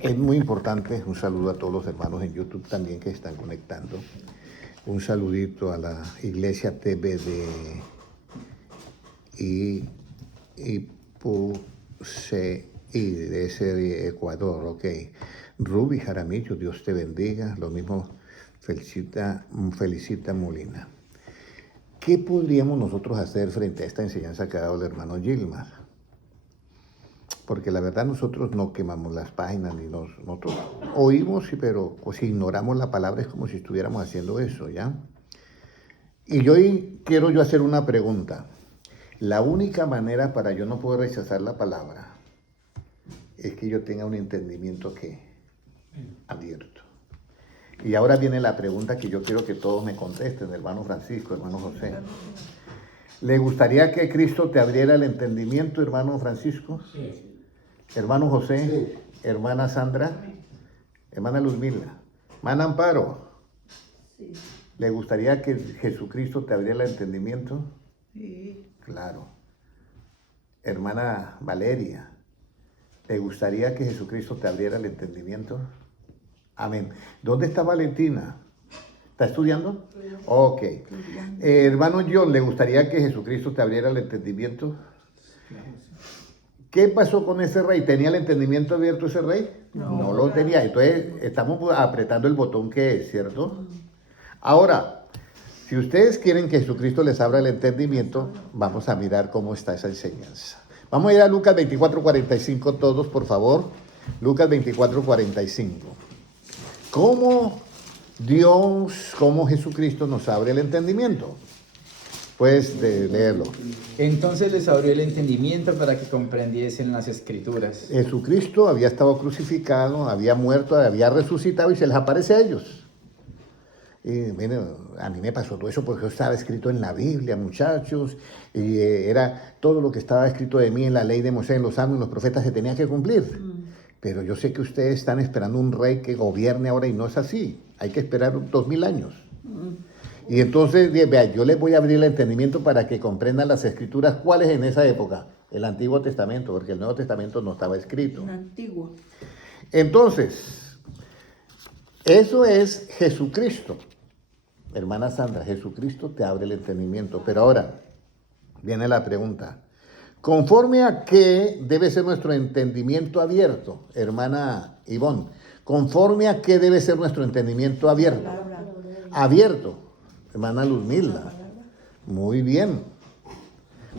Es muy importante, un saludo a todos los hermanos en YouTube también que están conectando. Un saludito a la Iglesia TV de Ipuceí, de ese de Ecuador, ok. Ruby Jaramillo, Dios te bendiga. Lo mismo felicita Molina. ¿Qué podríamos nosotros hacer frente a esta enseñanza que ha dado el hermano Gilmar? Porque la verdad nosotros no quemamos las páginas, ni nosotros oímos, pero si ignoramos la palabra es como si estuviéramos haciendo eso, ¿ya? Y hoy quiero hacer una pregunta. La única manera para yo no poder rechazar la palabra es que yo tenga un entendimiento abierto. Y ahora viene la pregunta que yo quiero que todos me contesten, hermano Francisco, hermano José. ¿Le gustaría que Cristo te abriera el entendimiento, hermano Francisco? Sí. Hermano José, sí. Hermana Sandra, hermana Luzmila, hermana Amparo, sí. ¿Le gustaría que Jesucristo te abriera el entendimiento? Sí. Claro. Hermana Valeria, ¿le gustaría que Jesucristo te abriera el entendimiento? Amén. ¿Dónde está Valentina? ¿Está estudiando? Ok. Hermano John, ¿le gustaría que Jesucristo te abriera el entendimiento? ¿Qué pasó con ese rey? ¿Tenía el entendimiento abierto ese rey? No lo tenía. Entonces, estamos apretando el botón que es, ¿cierto? Ahora, si ustedes quieren que Jesucristo les abra el entendimiento, vamos a mirar cómo está esa enseñanza. Vamos a ir a Lucas 24:45 todos, por favor. Lucas 24:45. ¿Cómo Jesucristo nos abre el entendimiento? Puedes leerlo. Entonces les abrió el entendimiento para que comprendiesen las Escrituras. Jesucristo había estado crucificado, había muerto, había resucitado y se les aparece a ellos. Y miren, a mí me pasó todo eso porque estaba escrito en la Biblia, muchachos, y era todo lo que estaba escrito de mí en la ley de Moisés, en los salmos, en los profetas se tenía que cumplir. Pero yo sé que ustedes están esperando un rey que gobierne ahora y no es así. Hay que esperar 2000 años. Y entonces, vea, yo les voy a abrir el entendimiento para que comprendan las Escrituras. ¿Cuáles en esa época? El Antiguo Testamento, porque el Nuevo Testamento no estaba escrito. El Antiguo. Entonces, eso es Jesucristo. Hermana Sandra, Jesucristo te abre el entendimiento. Pero ahora viene la pregunta. ¿Conforme a qué debe ser nuestro entendimiento abierto, hermana Ivonne? ¿Conforme a qué debe ser nuestro entendimiento abierto? Abierto, hermana Luzmila. Muy bien.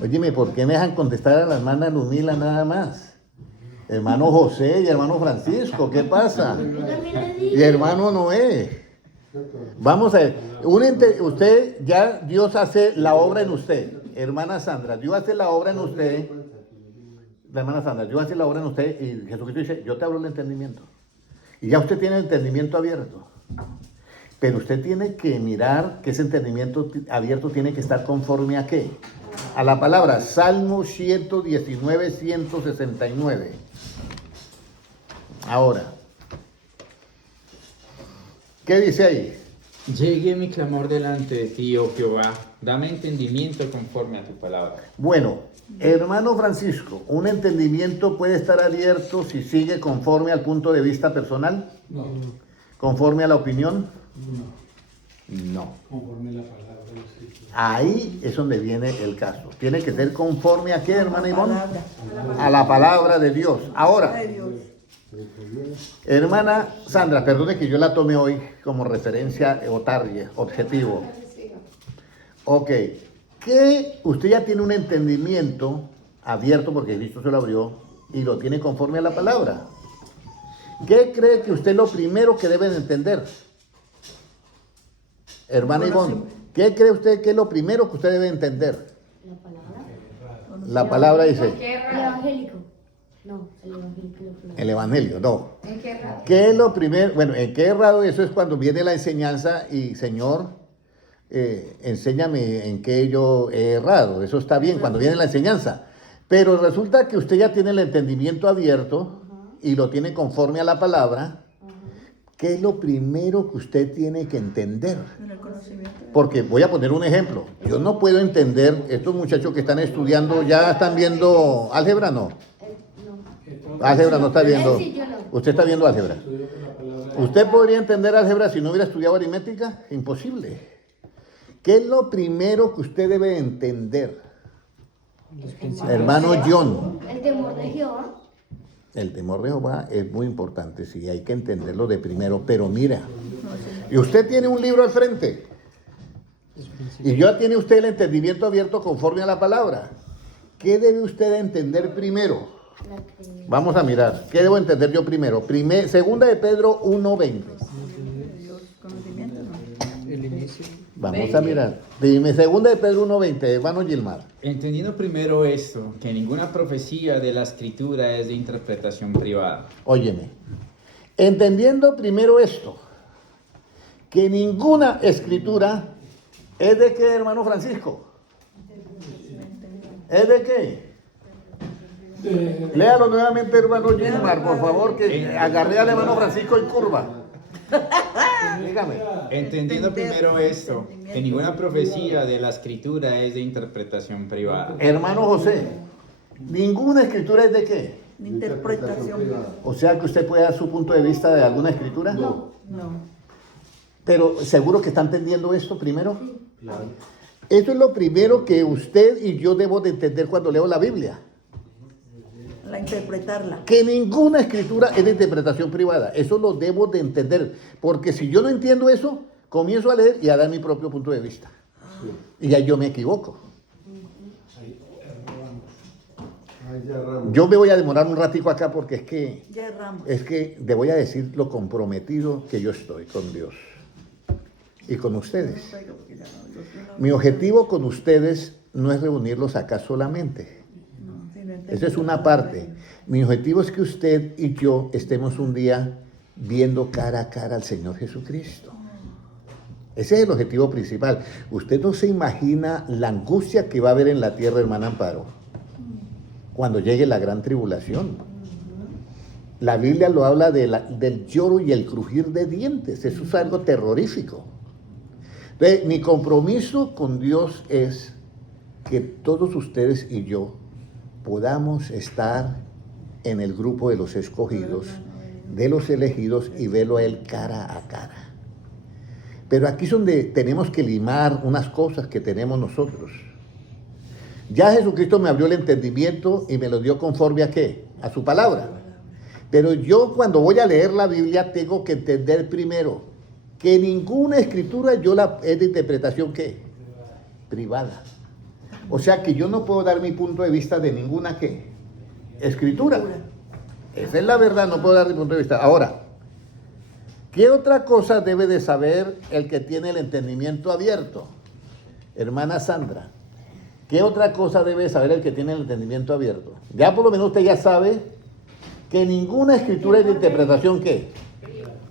Óyeme, ¿por qué me dejan contestar a la hermana Luzmila nada más? Hermano José y hermano Francisco, ¿qué pasa? Y hermano Noé. Vamos a ver, usted ya, Dios hace la obra en usted. Hermana Sandra, Dios hace la obra en usted. La hermana Sandra, Dios hace la obra en usted y Jesucristo dice, yo te abro el entendimiento. Y ya usted tiene el entendimiento abierto. Pero usted tiene que mirar que ese entendimiento abierto tiene que estar conforme a qué. A la palabra, Salmo 119, 169. Ahora, ¿qué dice ahí? Llegue mi clamor delante de ti, oh Jehová, dame entendimiento conforme a tu palabra. Bueno, hermano Francisco, ¿un entendimiento puede estar abierto si sigue conforme al punto de vista personal? No. ¿Conforme a la opinión? No. No. Conforme a la palabra de la Escritura. Ahí es donde viene el caso. Tiene que ser conforme a qué, hermana Ivonne? A la palabra de Dios. Ahora, hermana Sandra, perdone que yo la tome hoy como referencia o target, objetivo. Ok, que usted ya tiene un entendimiento abierto porque Cristo se lo abrió y lo tiene conforme a la palabra. ¿Qué cree que usted es lo primero que debe de entender? Hermana Ivonne, ¿qué cree usted que es lo primero que usted debe entender? La palabra. La palabra dice. El evangélico. No, el evangélico. El evangelio, no. ¿En qué errado? ¿Qué es lo primero? Bueno, ¿en qué errado? Eso es cuando viene la enseñanza y Señor, enséñame en qué yo he errado. Eso está bien cuando viene la enseñanza. Pero resulta que usted ya tiene el entendimiento abierto y lo tiene conforme a la palabra. ¿Qué es lo primero que usted tiene que entender? Porque voy a poner un ejemplo. Yo no puedo entender, estos muchachos que están estudiando, ¿ya están viendo álgebra? No. Álgebra no está viendo. Sí, yo no. Usted está viendo álgebra. Estudio con la palabra. ¿Usted podría entender álgebra si no hubiera estudiado aritmética? Imposible. ¿Qué es lo primero que usted debe entender? Hermano John, El temor de Jehová. el temor de Jehová es muy importante, sí, hay que entenderlo de primero, pero mira, y usted tiene un libro al frente, y ya tiene usted el entendimiento abierto conforme a la palabra. ¿Qué debe usted entender primero? La que... Vamos a mirar, ¿qué debo entender yo primero? Segunda de Pedro 1:20. Los conocimientos, ¿no? El inicio. Vamos a mirar. Dime, segunda de Pedro 1:20, hermano Gilmar. Entendiendo primero esto, que ninguna profecía de la escritura es de interpretación privada. Óyeme. Entendiendo primero esto, que ninguna escritura es de qué, hermano Francisco. ¿Es de qué? Léalo nuevamente, hermano Gilmar, por favor, que agarré al hermano Francisco en curva. Dígame. Entendiendo primero esto, que ninguna profecía de la escritura es de interpretación privada. Hermano José, ninguna escritura es de qué. Interpretación. O sea que usted puede dar su punto de vista de alguna escritura. No. Pero seguro que está entendiendo esto primero. Esto es lo primero que usted y yo debo de entender cuando leo la Biblia. La interpretarla. Que ninguna escritura es de interpretación privada. Eso lo debo de entender. Porque si yo no entiendo eso, comienzo a leer y a dar mi propio punto de vista. Y ahí yo me equivoco. Yo me voy a demorar un ratico acá porque Ya erramos. es que le voy a decir lo comprometido que yo estoy con Dios y con ustedes. Mi objetivo con ustedes no es reunirlos acá solamente. Esa es una parte. Mi objetivo es que usted y yo estemos un día viendo cara a cara al Señor Jesucristo. Ese es el objetivo principal. Usted no se imagina la angustia que va a haber en la tierra, hermana Amparo, cuando llegue la gran tribulación. La Biblia lo habla del lloro y el crujir de dientes. Eso es algo terrorífico. Entonces, mi compromiso con Dios es que todos ustedes y yo podamos estar en el grupo de los escogidos, de los elegidos y verlo a Él cara a cara. Pero aquí es donde tenemos que limar unas cosas que tenemos nosotros. Ya Jesucristo me abrió el entendimiento y me lo dio conforme a ¿qué? A su palabra. Pero yo cuando voy a leer la Biblia tengo que entender primero que ninguna escritura es de interpretación ¿qué? Privada. O sea que yo no puedo dar mi punto de vista de ninguna ¿qué? Escritura. Esa es la verdad, no puedo dar mi punto de vista. Ahora, ¿qué otra cosa debe de saber el que tiene el entendimiento abierto? Hermana Sandra, ¿qué otra cosa debe saber el que tiene el entendimiento abierto? Ya por lo menos usted ya sabe que ninguna escritura es de interpretación ¿qué?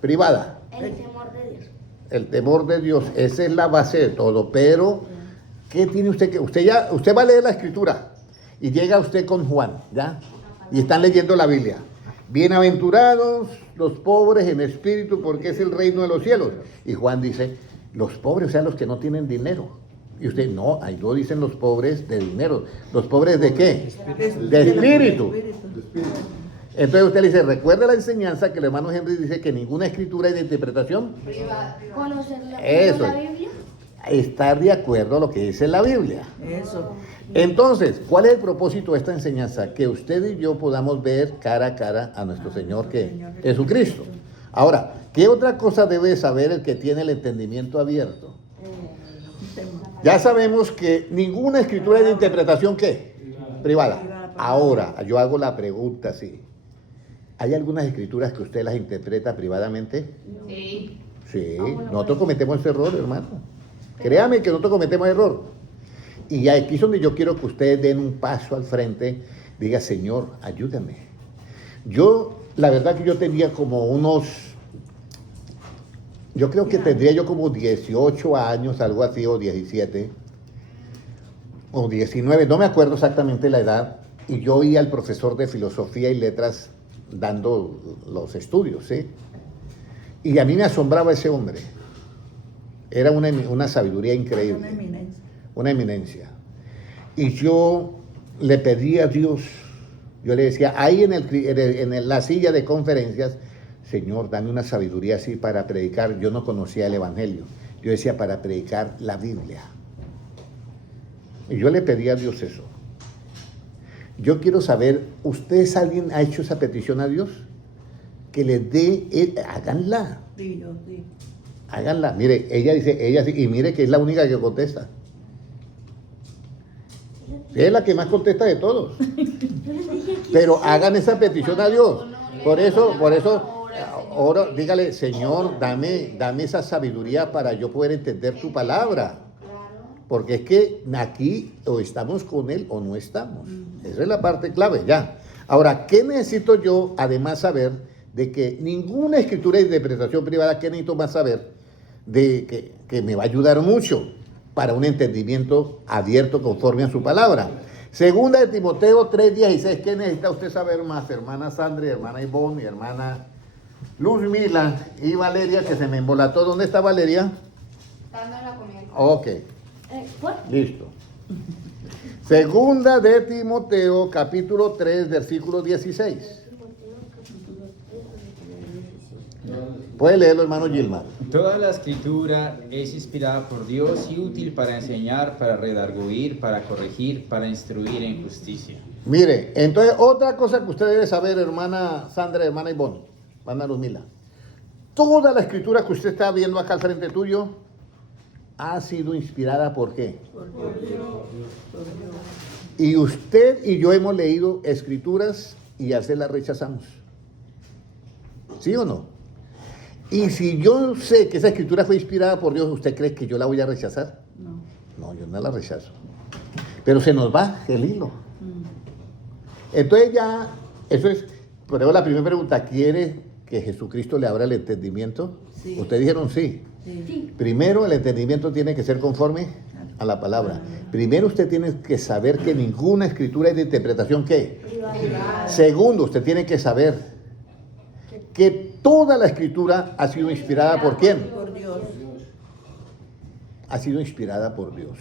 Privada. El temor de Dios. El temor de Dios, esa es la base de todo. Pero, ¿qué tiene usted que? Usted va a leer la escritura y llega usted con Juan, ¿ya? Y están leyendo la Biblia. Bienaventurados los pobres en espíritu, porque es el reino de los cielos. Y Juan dice, los pobres, o sea, los que no tienen dinero. Y usted, no, ahí no dicen los pobres de dinero. ¿Los pobres de qué? De espíritu. Entonces usted le dice, recuerda la enseñanza que el hermano Henry dice que ninguna escritura es de interpretación. Conocer Eso. la Biblia. Estar de acuerdo a lo que dice la Biblia. Eso. Entonces, ¿cuál es el propósito de esta enseñanza? Que usted y yo podamos ver cara a cara a nuestro Señor, que Jesucristo. Ahora, ¿qué otra cosa debe saber el que tiene el entendimiento abierto? Ya sabemos que ninguna escritura es de interpretación ¿qué? Privada. Ahora, yo hago la pregunta así. ¿Hay algunas escrituras que usted las interpreta privadamente? Sí. Sí, nosotros cometemos ese error, hermano. Créame que nosotros cometemos error. Y aquí es donde yo quiero que ustedes den un paso al frente, diga, Señor, ayúdame. La verdad que yo tenía como yo creo que tendría yo como 18 años, algo así, o 17, o 19, no me acuerdo exactamente la edad, y yo oía al profesor de filosofía y letras dando los estudios, ¿sí? Y a mí me asombraba ese hombre. Era una sabiduría increíble. Una eminencia. Una eminencia. Y yo le pedí a Dios Yo le decía, ahí en la silla de conferencias, Señor, dame una sabiduría así para predicar. Yo no conocía el Evangelio. Yo decía, para predicar la Biblia. Y yo le pedí a Dios eso. Yo quiero saber, ¿ustedes alguien ha hecho esa petición a Dios? Que les dé, háganla. Sí, yo sí. Háganla. Mire, ella dice, ella sí, y mire que es la única que contesta. Es la que más contesta de todos. Pero hagan esa petición a Dios. Por eso, ahora dígale, Señor, dame esa sabiduría para yo poder entender tu palabra. Porque es que aquí o estamos con Él o no estamos. Esa es la parte clave, ya. Ahora, ¿qué necesito yo además saber de que ninguna escritura de interpretación privada, qué necesito más saber de que me va a ayudar mucho para un entendimiento abierto conforme a su palabra? Segunda de Timoteo 3:16. ¿Qué necesita usted saber más, hermana Sandra, hermana Ivonne, mi hermana Luzmila y Valeria, que se me embolató? ¿Dónde está Valeria? Dando la comida. Ok, ¿Cuál? listo. Segunda de Timoteo, capítulo 3, versículo 16. Puede leerlo, hermano Gilmar. Toda la escritura es inspirada por Dios y útil para enseñar, para redarguir, para corregir, para instruir en justicia. Mire, entonces otra cosa que usted debe saber, hermana Sandra, hermana Ivonne, hermana Luzmila. Toda la escritura que usted está viendo acá al frente tuyo ha sido inspirada ¿por qué? Por Dios. Y usted y yo hemos leído escrituras y a veces las rechazamos. ¿Sí o no? Y si yo sé que esa escritura fue inspirada por Dios, ¿usted cree que yo la voy a rechazar? No. No, yo no la rechazo. Pero se nos va el hilo. Mm. Entonces ya, eso es, por ejemplo, la primera pregunta, ¿quiere que Jesucristo le abra el entendimiento? Sí. Ustedes dijeron sí. Sí. Primero, el entendimiento tiene que ser conforme a la palabra. Primero, usted tiene que saber que ninguna escritura es de interpretación, ¿qué? Segundo, usted tiene que saber que toda la escritura ha sido inspirada ¿por quién? Por Dios. Ha sido inspirada por Dios.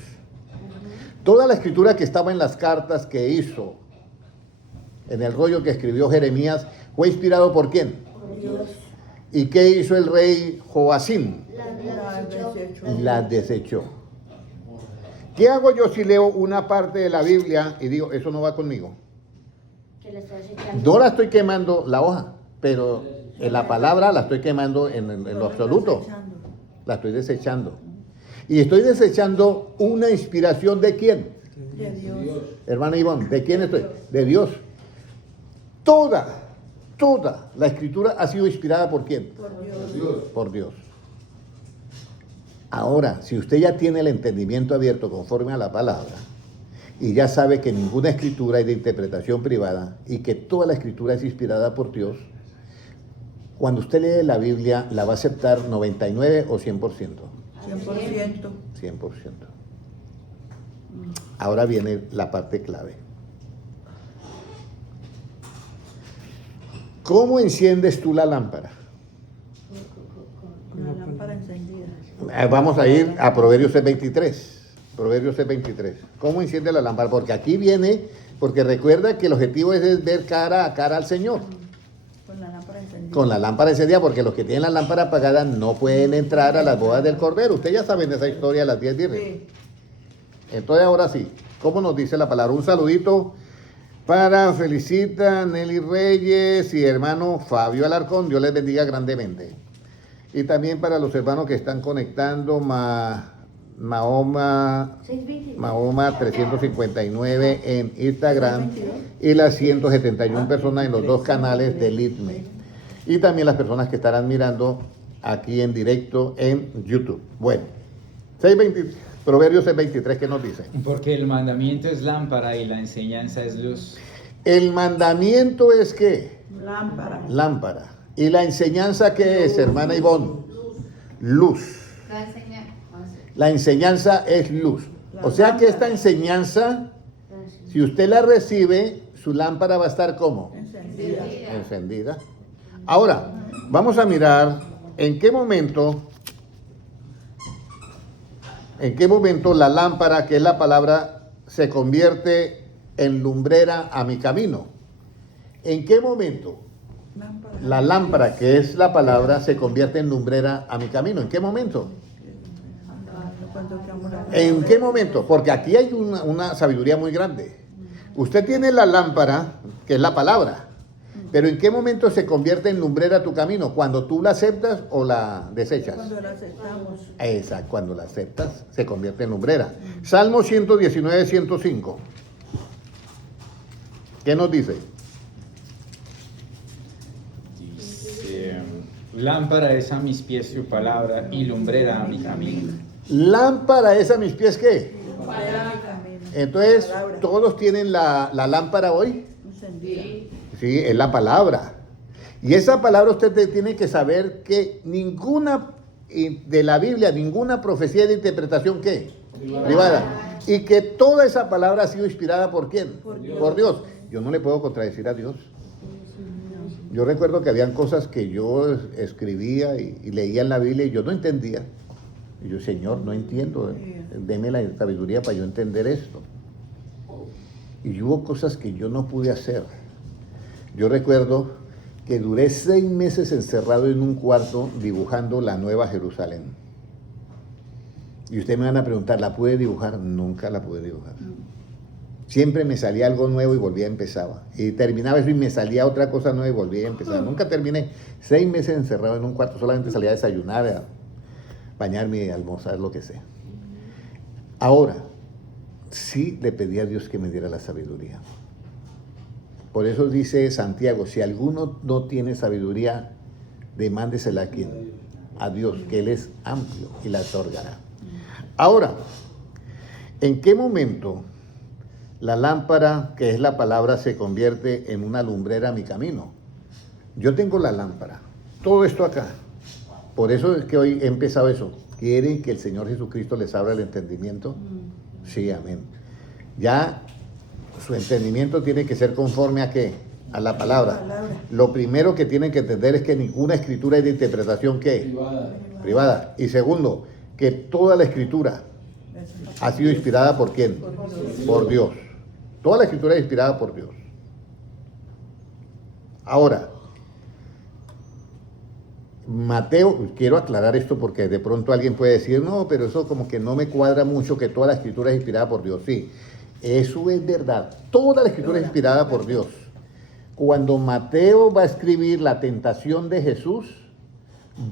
Toda la escritura que estaba en las cartas que hizo, en el rollo que escribió Jeremías, fue inspirado ¿por quién? Por Dios. ¿Y qué hizo el rey Joacim? La desechó. La desechó. ¿Qué hago yo si leo una parte de la Biblia y digo, eso no va conmigo? Que le está desechando. No la estoy quemando la hoja, pero en la palabra la estoy quemando en lo absoluto. Desechando. La estoy desechando. Y estoy desechando una inspiración ¿de quién? De Dios. Hermana Ivonne, ¿de quién estoy? De Dios. Toda la escritura ha sido inspirada ¿por quién? Por Dios. Por Dios. Ahora, si usted ya tiene el entendimiento abierto conforme a la palabra y ya sabe que ninguna escritura es de interpretación privada y que toda la escritura es inspirada por Dios, cuando usted lee la Biblia, ¿la va a aceptar 99 o 100%? 100%. 100%. Ahora viene la parte clave. ¿Cómo enciendes tú la lámpara? Con la lámpara encendida. Vamos a ir a Proverbios 23. Proverbios 23. ¿Cómo enciende la lámpara? Porque aquí viene, porque recuerda que el objetivo es ver cara a cara al Señor. Con la lámpara encendida. Con la lámpara encendida, porque los que tienen la lámpara apagada no pueden entrar a las bodas del Cordero. Ustedes ya saben de esa historia de las 10 virgen. Sí. Entonces ahora sí, ¿cómo nos dice la palabra? Un saludito para Felicita, Nelly Reyes y hermano Fabio Alarcón. Dios les bendiga grandemente. Y también para los hermanos que están conectando, Mahoma 359 en Instagram y las 171 personas en los dos canales del ITME. Y también las personas que estarán mirando aquí en directo en YouTube. Bueno, 6:20, Proverbios 6:23, ¿qué nos dice? Porque el mandamiento es lámpara y la enseñanza es luz. El mandamiento es ¿qué? Lámpara. Lámpara. ¿Y la enseñanza qué es, hermana Ivonne? Luz. La enseñanza es luz. O sea que esta enseñanza, si usted la recibe, su lámpara va a estar ¿cómo? Encendida. Encendida. Ahora, vamos a mirar en qué momento la lámpara, que es la palabra, se convierte en lumbrera a mi camino. ¿En qué momento Lámpara. la lámpara, que es la palabra, se convierte en lumbrera a mi camino? ¿En qué momento? Cuando clamó la ¿En palabra. qué momento? Porque aquí hay una sabiduría muy grande. Usted tiene la lámpara, que es la palabra, pero ¿en qué momento se convierte en lumbrera tu camino? ¿Cuando tú la aceptas o la desechas? Cuando la aceptamos. Esa, cuando la aceptas, se convierte en lumbrera. Salmo 119, 105. ¿Qué nos dice? Dice, lámpara es a mis pies tu palabra y lumbrera a mi camino. Lámpara es a mis pies, ¿qué? Lumbrera mi camino. Entonces, Palabra. ¿todos tienen la lámpara hoy? Encendida. Sí, es la palabra. Y esa palabra usted tiene que saber que ninguna de la Biblia, ninguna profecía de interpretación, ¿qué? Privada. Y que toda esa palabra ha sido inspirada ¿por quién? Por Dios. Yo no le puedo contradecir a Dios. Yo recuerdo que habían cosas que yo escribía y leía en la Biblia y yo no entendía. Y yo, Señor, no entiendo. Deme la sabiduría para yo entender esto. Y hubo cosas que yo no pude hacer. Yo recuerdo que duré 6 meses encerrado en un cuarto dibujando la Nueva Jerusalén. Y ustedes me van a preguntar, ¿la pude dibujar? Nunca la pude dibujar. Siempre me salía algo nuevo y volvía a empezar. Y terminaba eso y me salía otra cosa nueva y volvía a empezar. Nunca terminé 6 meses encerrado en un cuarto, solamente salía a desayunar, a bañarme, a almorzar, lo que sea. Ahora, sí le pedí a Dios que me diera la sabiduría. Por eso dice Santiago, si alguno no tiene sabiduría, demándesela a quién, a Dios, que Él es amplio y la otorgará. Ahora, ¿en qué momento la lámpara, que es la palabra, se convierte en una lumbrera a mi camino? Yo tengo la lámpara, todo esto acá. Por eso es que hoy he empezado eso. ¿Quieren que el Señor Jesucristo les abra el entendimiento? Sí, amén. Ya su entendimiento tiene que ser conforme a ¿qué? A la palabra. Lo primero que tienen que entender es que ninguna escritura es de interpretación ¿qué? Privada. Y segundo, que toda la escritura ha sido inspirada ¿por quién? Por Dios. Toda la escritura es inspirada por Dios. Ahora, Mateo, quiero aclarar esto porque de pronto alguien puede decir, no, pero eso como que no me cuadra mucho que toda la escritura es inspirada por Dios. Sí, eso es verdad. Toda la escritura es inspirada por Dios. Cuando Mateo va a escribir la tentación de Jesús,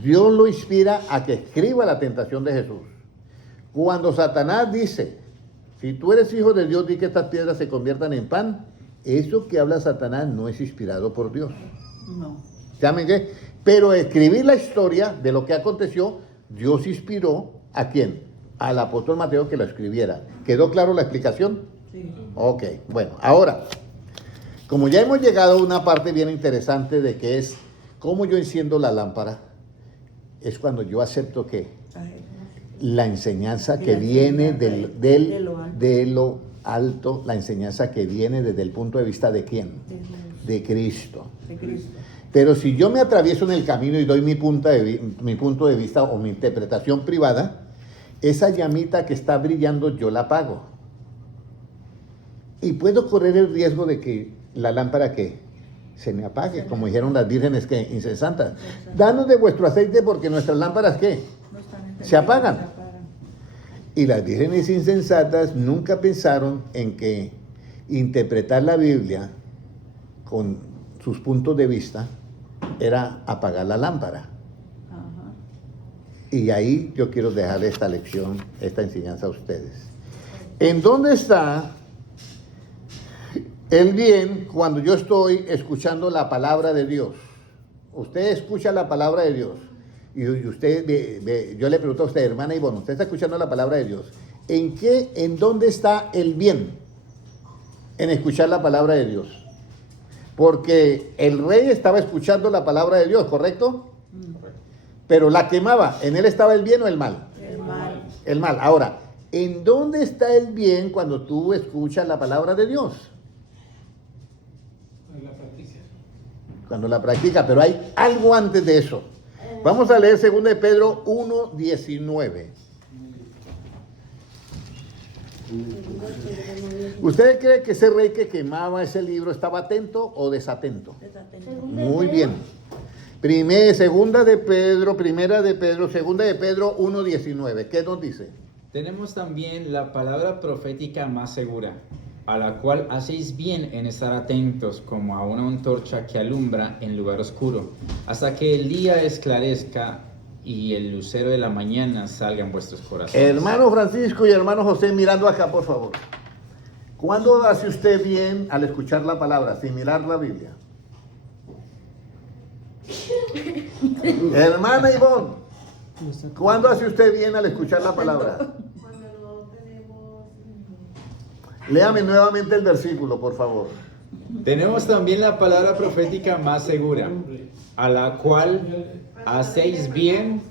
Dios lo inspira a que escriba la tentación de Jesús. Cuando Satanás dice, si tú eres hijo de Dios, di que estas piedras se conviertan en pan, eso que habla Satanás no es inspirado por Dios. No. ¿Saben qué? Pero escribir la historia de lo que aconteció, Dios inspiró ¿a quién? Al apóstol Mateo que lo escribiera. ¿Quedó claro la explicación? Sí. Ok, bueno, ahora, como ya hemos llegado a una parte bien interesante de que es cómo yo enciendo la lámpara, es cuando yo acepto que la enseñanza que viene de lo alto, la enseñanza que viene desde el punto de vista de quién, de Cristo. De Cristo. Pero si yo me atravieso en el camino y doy mi punto de vista o mi interpretación privada, esa llamita que está brillando yo la apago. Y puedo correr el riesgo de que la lámpara que se me apague, como dijeron las vírgenes que insensatas. Danos de vuestro aceite porque nuestras lámparas ¿qué? No están encendidas, Se apagan. se apagan. Y las vírgenes insensatas nunca pensaron en que interpretar la Biblia con sus puntos de vista era apagar la lámpara. Ajá. Y ahí yo quiero dejarle esta lección, esta enseñanza a ustedes. ¿En dónde está el bien cuando yo estoy escuchando la palabra de Dios? Usted escucha la palabra de Dios. Y usted, yo le pregunto a usted, hermana Ivonne, usted está escuchando la palabra de Dios. ¿En dónde está el bien en escuchar la palabra de Dios? Porque el rey estaba escuchando la palabra de Dios, ¿correcto? Pero la quemaba. ¿En él estaba el bien o el mal? El mal. El mal. Ahora, ¿en dónde está el bien cuando tú escuchas la palabra de Dios? En la práctica. Cuando la practica, pero hay algo antes de eso. Vamos a leer 2 de Pedro 1:19. ¿Usted cree que ese rey que quemaba ese libro estaba atento o desatento? Desatento. Muy bien. Segunda de Pedro 1:19. ¿Qué nos dice? Tenemos también la palabra profética más segura, a la cual hacéis bien en estar atentos como a una antorcha que alumbra en lugar oscuro, hasta que el día esclarezca y el lucero de la mañana salga en vuestros corazones. Hermano Francisco y hermano José, mirando acá, por favor. ¿Cuándo hace usted bien al escuchar la palabra, sin mirar la Biblia? Hermana Ivonne, ¿cuándo hace usted bien al escuchar la palabra? Cuando no tenemos... Léame nuevamente el versículo, por favor. Tenemos también la palabra profética más segura, a la cual hacéis bien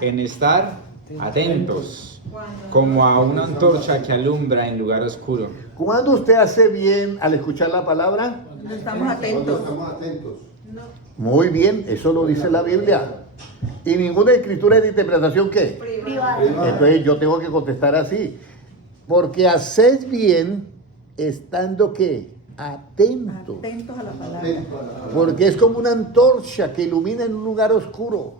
en estar atentos, como a una antorcha que alumbra en lugar oscuro. ¿Cuándo usted hace bien al escuchar la palabra? Estamos atentos. Muy bien, eso lo dice la Biblia. ¿Y ninguna escritura de interpretación qué? Privado. Entonces yo tengo que contestar así. Porque hacéis bien estando ¿qué? Atentos. Atentos a la palabra. Porque es como una antorcha que ilumina en un lugar oscuro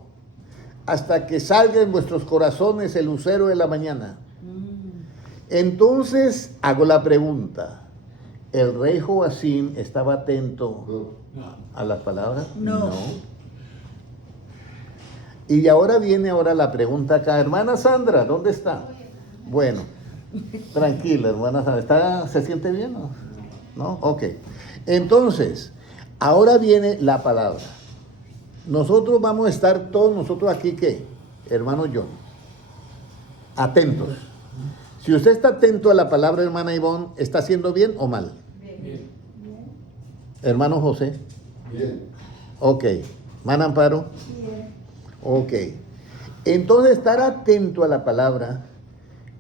hasta que salga en vuestros corazones el lucero de la mañana. Entonces hago la pregunta. ¿El rey Joacim estaba atento a las palabras? No. Y ahora viene la pregunta acá. Hermana Sandra, ¿dónde está? Bueno, tranquila, hermana Sandra. ¿Se siente bien? ¿No? Ok. Entonces, ahora viene la palabra. Nosotros vamos a estar todos nosotros aquí, ¿qué? Hermano John, atentos. Si usted está atento a la palabra, hermana Ivonne, ¿está haciendo bien o mal? Bien. Hermano José. Bien. Ok. ¿Hermana Amparo? Ok. Entonces, estar atento a la palabra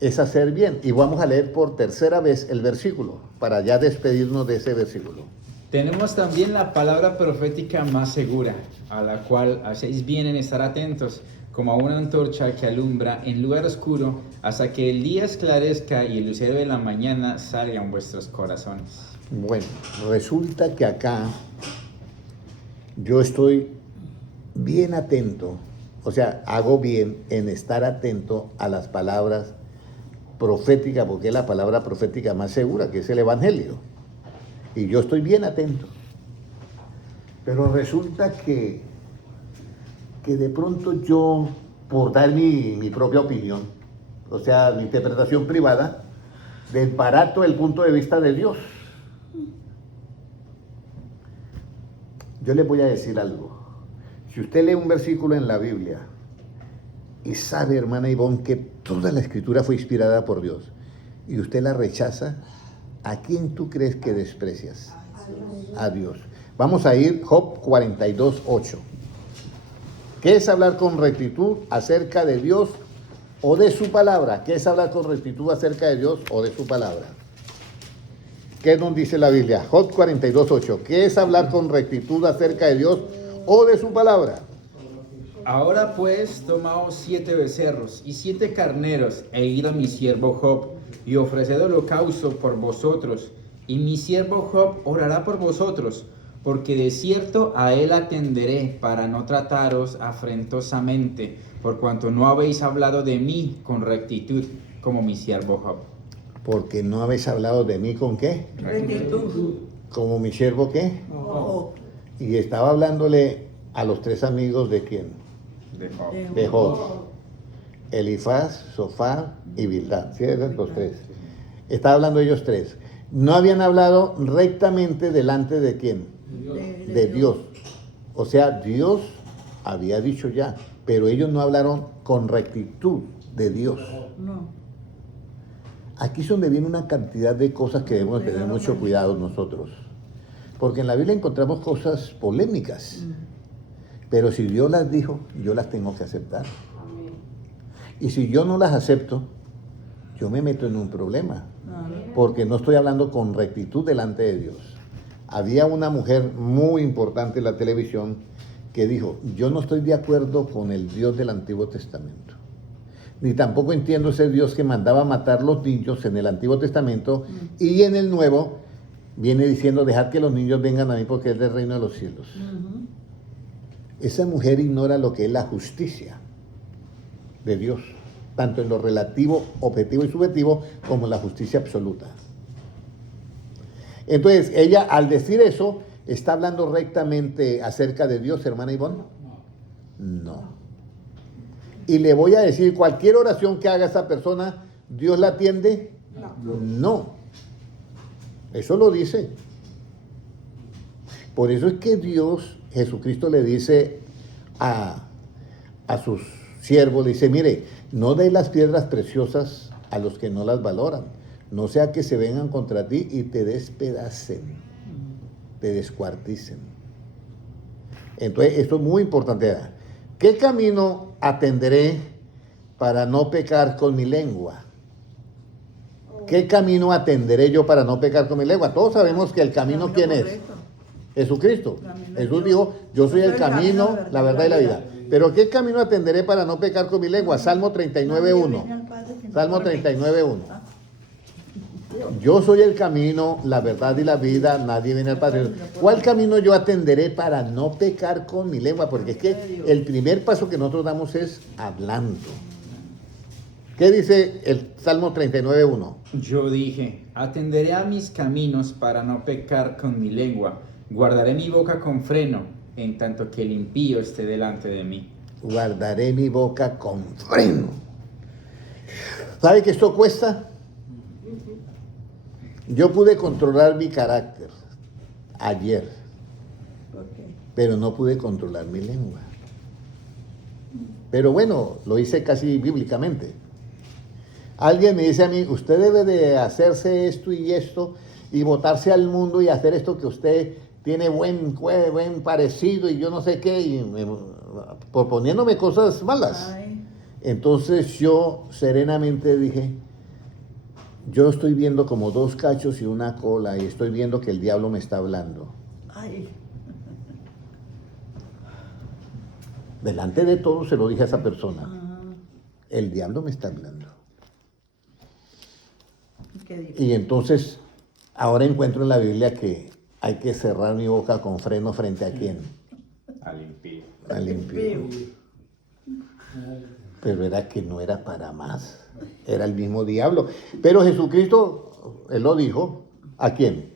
es hacer bien. Y vamos a leer por tercera vez el versículo, para ya despedirnos de ese versículo. Tenemos también la palabra profética más segura, a la cual hacéis bien en estar atentos, como a una antorcha que alumbra en lugar oscuro, hasta que el día esclarezca y el lucero de la mañana salga en vuestros corazones. Bueno, resulta que acá yo estoy bien atento, o sea, hago bien en estar atento a las palabras proféticas, porque es la palabra profética más segura, que es el Evangelio. Y yo estoy bien atento. Pero resulta que de pronto yo, por dar mi propia opinión, o sea, mi interpretación privada, desbarato el punto de vista de Dios. Yo les voy a decir algo. Si usted lee un versículo en la Biblia y sabe, hermana Ivonne, que toda la escritura fue inspirada por Dios y usted la rechaza, ¿a quién tú crees que desprecias? A Dios. Vamos a ir Job 42:8. ¿Qué es hablar con rectitud acerca de Dios o de su palabra? ¿Qué es hablar con rectitud acerca de Dios o de su palabra? ¿Qué nos dice la Biblia? Job 42:8. ¿Qué es hablar con rectitud acerca de Dios o de su palabra? Ahora pues, tomaos 7 becerros y 7 carneros, e id a mi siervo Job, y ofreced holocausto por vosotros, y mi siervo Job orará por vosotros, porque de cierto a él atenderé, para no trataros afrentosamente, por cuanto no habéis hablado de mí con rectitud, como mi siervo Job. Porque no habéis hablado de mí con qué, Rectitud. como mi siervo qué. Ojo. Y estaba hablándole a los 3 amigos de quién, De Job. de Job, Elifaz, Sofar y Bildad. ¿Sí? Eran los 3. Estaba hablando de ellos 3. No habían hablado rectamente delante de quién, de Dios. O sea, Dios había dicho ya, pero ellos no hablaron con rectitud de Dios. No. Aquí es donde viene una cantidad de cosas que debemos tener mucho cuidado nosotros. Porque en la Biblia encontramos cosas polémicas. Pero si Dios las dijo, yo las tengo que aceptar. Y si yo no las acepto, yo me meto en un problema. Porque no estoy hablando con rectitud delante de Dios. Había una mujer muy importante en la televisión que dijo, yo no estoy de acuerdo con el Dios del Antiguo Testamento. ni tampoco entiendo ese Dios que mandaba matar los niños en el Antiguo Testamento y en el Nuevo viene diciendo, dejad que los niños vengan a mí porque es del reino de los cielos. Esa mujer ignora lo que es la justicia de Dios, tanto en lo relativo, objetivo y subjetivo, como en la justicia absoluta. Entonces, ella al decir eso, ¿está hablando rectamente acerca de Dios, hermana Ivonne? No. Y le voy a decir, cualquier oración que haga esa persona, ¿Dios la atiende? No. Eso lo dice. Por eso es que Dios, Jesucristo le dice a sus siervos, le dice, mire, no dé las piedras preciosas a los que no las valoran, no sea que se vengan contra ti y te despedacen, te descuarticen. Entonces, esto es muy importante. ¿Qué camino atenderé para no pecar con mi lengua? ¿Qué camino atenderé yo para no pecar con mi lengua? Todos sabemos que el camino, ¿quién es? Jesucristo. Jesús dijo, yo soy el camino, la verdad y la vida. Pero ¿qué camino atenderé para no pecar con mi lengua? Salmo 39.1. Salmo 39.1. Yo soy el camino, la verdad y la vida, nadie viene al Padre. ¿Cuál camino yo atenderé para no pecar con mi lengua? Porque es que el primer paso que nosotros damos es hablando. ¿Qué dice el Salmo 39.1? Yo dije, atenderé a mis caminos para no pecar con mi lengua. Guardaré mi boca con freno, en tanto que el impío esté delante de mí. Guardaré mi boca con freno. ¿Sabe que esto cuesta? Yo pude controlar mi carácter ayer, pero no pude controlar mi lengua. Pero bueno, lo hice casi bíblicamente. Alguien me dice a mí, usted debe de hacerse esto y esto y botarse al mundo y hacer esto que usted tiene buen parecido y yo no sé qué, y proponiéndome cosas malas. Entonces yo serenamente dije, yo estoy viendo como dos cachos y una cola y estoy viendo que el diablo me está hablando. Delante de todos se lo dije a esa persona. El diablo me está hablando. Y entonces, ahora encuentro en la Biblia que hay que cerrar mi boca con freno frente a quién. Al impío. Al impío. Pero era que no era para más. Era el mismo diablo. Pero Jesucristo, Él lo dijo, ¿a quién?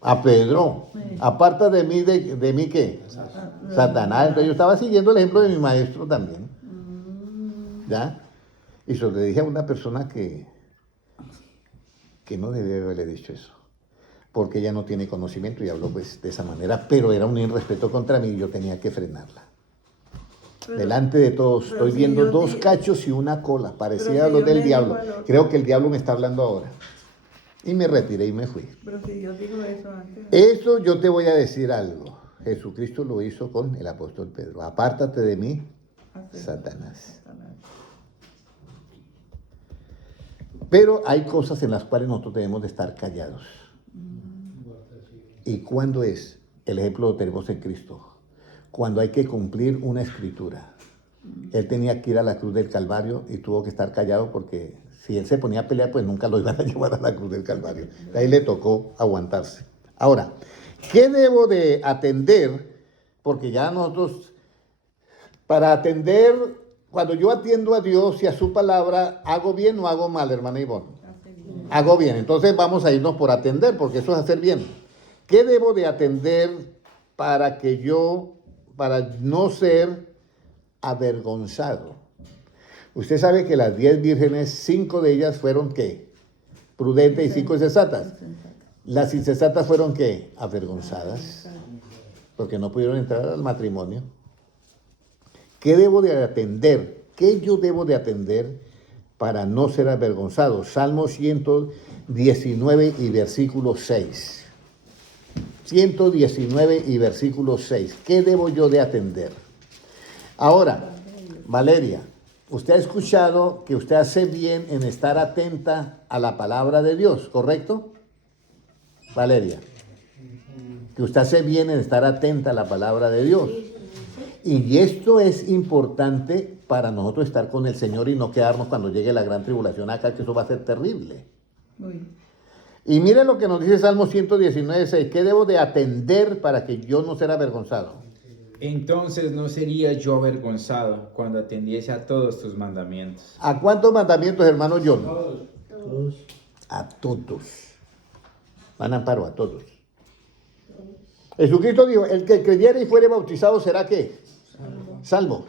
A Pedro. Aparta de mí, ¿de mí qué? Satanás. Entonces yo estaba siguiendo el ejemplo de mi maestro también. ¿Ya? Y se le dije a una persona que no debe haberle dicho eso. Porque ella no tiene conocimiento y habló pues de esa manera. Pero era un irrespeto contra mí y yo tenía que frenarla. Delante de todos, estoy viendo dos cachos y una cola, parecía a los del diablo. Creo que el diablo me está hablando ahora. Y me retiré y me fui. Pero si Dios dijo eso antes. Eso yo te voy a decir algo. Jesucristo lo hizo con el apóstol Pedro. Apártate de mí, Satanás. Pero hay cosas en las cuales nosotros debemos de estar callados. ¿Y cuándo es? El ejemplo lo tenemos en Cristo. Cuando hay que cumplir una escritura. Él tenía que ir a la cruz del Calvario y tuvo que estar callado porque si él se ponía a pelear, pues nunca lo iban a llevar a la cruz del Calvario. Ahí le tocó aguantarse. Ahora, ¿qué debo de atender? Porque ya nosotros, para atender, cuando yo atiendo a Dios y a su palabra, ¿hago bien o hago mal, hermana Ivonne? Hago bien. Entonces vamos a irnos por atender, porque eso es hacer bien. ¿Qué debo de atender para no ser avergonzado? Usted sabe que las 10 vírgenes, 5 de ellas fueron ¿qué? Prudentes y 5 insensatas. Las insensatas fueron ¿qué? Avergonzadas, porque no pudieron entrar al matrimonio. ¿Qué debo de atender? ¿Qué yo debo de atender para no ser avergonzado? Salmo 119 y versículo 6. 119 y versículo 6. ¿Qué debo yo de atender? Ahora, Valeria, usted ha escuchado que usted hace bien en estar atenta a la palabra de Dios, ¿correcto? Valeria, que usted hace bien en estar atenta a la palabra de Dios. Y esto es importante para nosotros estar con el Señor y no quedarnos cuando llegue la gran tribulación acá, que eso va a ser terrible. Muy bien. Y miren lo que nos dice Salmo 119:6. ¿Qué debo de atender para que yo no sea avergonzado? Entonces no sería yo avergonzado cuando atendiese a todos tus mandamientos. ¿A cuántos mandamientos, hermano John? Todos. A todos. Van amparo a todos. Jesucristo dijo, el que creyere y fuere bautizado será ¿qué? Salvo.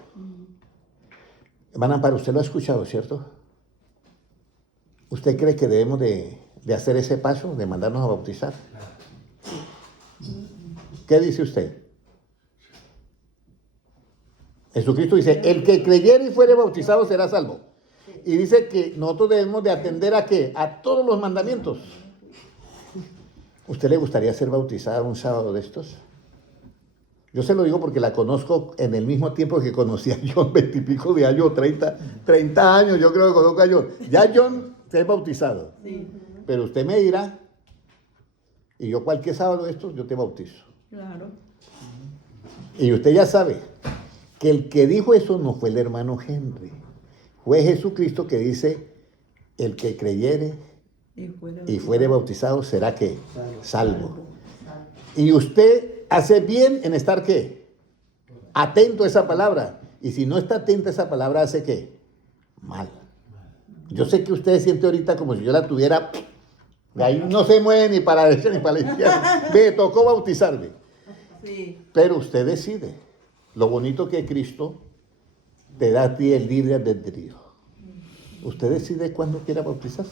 Hermano Amparo, usted lo ha escuchado, ¿cierto? ¿Usted cree que debemos de hacer ese paso, de mandarnos a bautizar? ¿Qué dice usted? Jesucristo dice, el que creyere y fuere bautizado será salvo. Y dice que nosotros debemos de atender ¿a qué? A todos los mandamientos. ¿Usted le gustaría ser bautizada un sábado de estos? Yo se lo digo porque la conozco en el mismo tiempo que conocí a John, 20 y pico de años, 30 años, yo creo que conozco a John. Ya John se es bautizado. Sí, Pero usted me dirá, y yo cualquier sábado de estos, yo te bautizo. claro. Y usted ya sabe que el que dijo eso no fue el hermano Henry, fue Jesucristo que dice, el que creyere y fuere bautizado será que salvo. Y usted hace bien en estar ¿qué? Atento a esa palabra. Y si no está atento a esa palabra, hace ¿qué? Mal. Yo sé que usted siente ahorita como si yo la tuviera, de ahí no se mueve ni para la derecha ni para la izquierda. Me tocó bautizarme. Sí, Pero usted decide. Lo bonito que Cristo te da a ti el libre albedrío. Usted decide cuándo quiera bautizarse.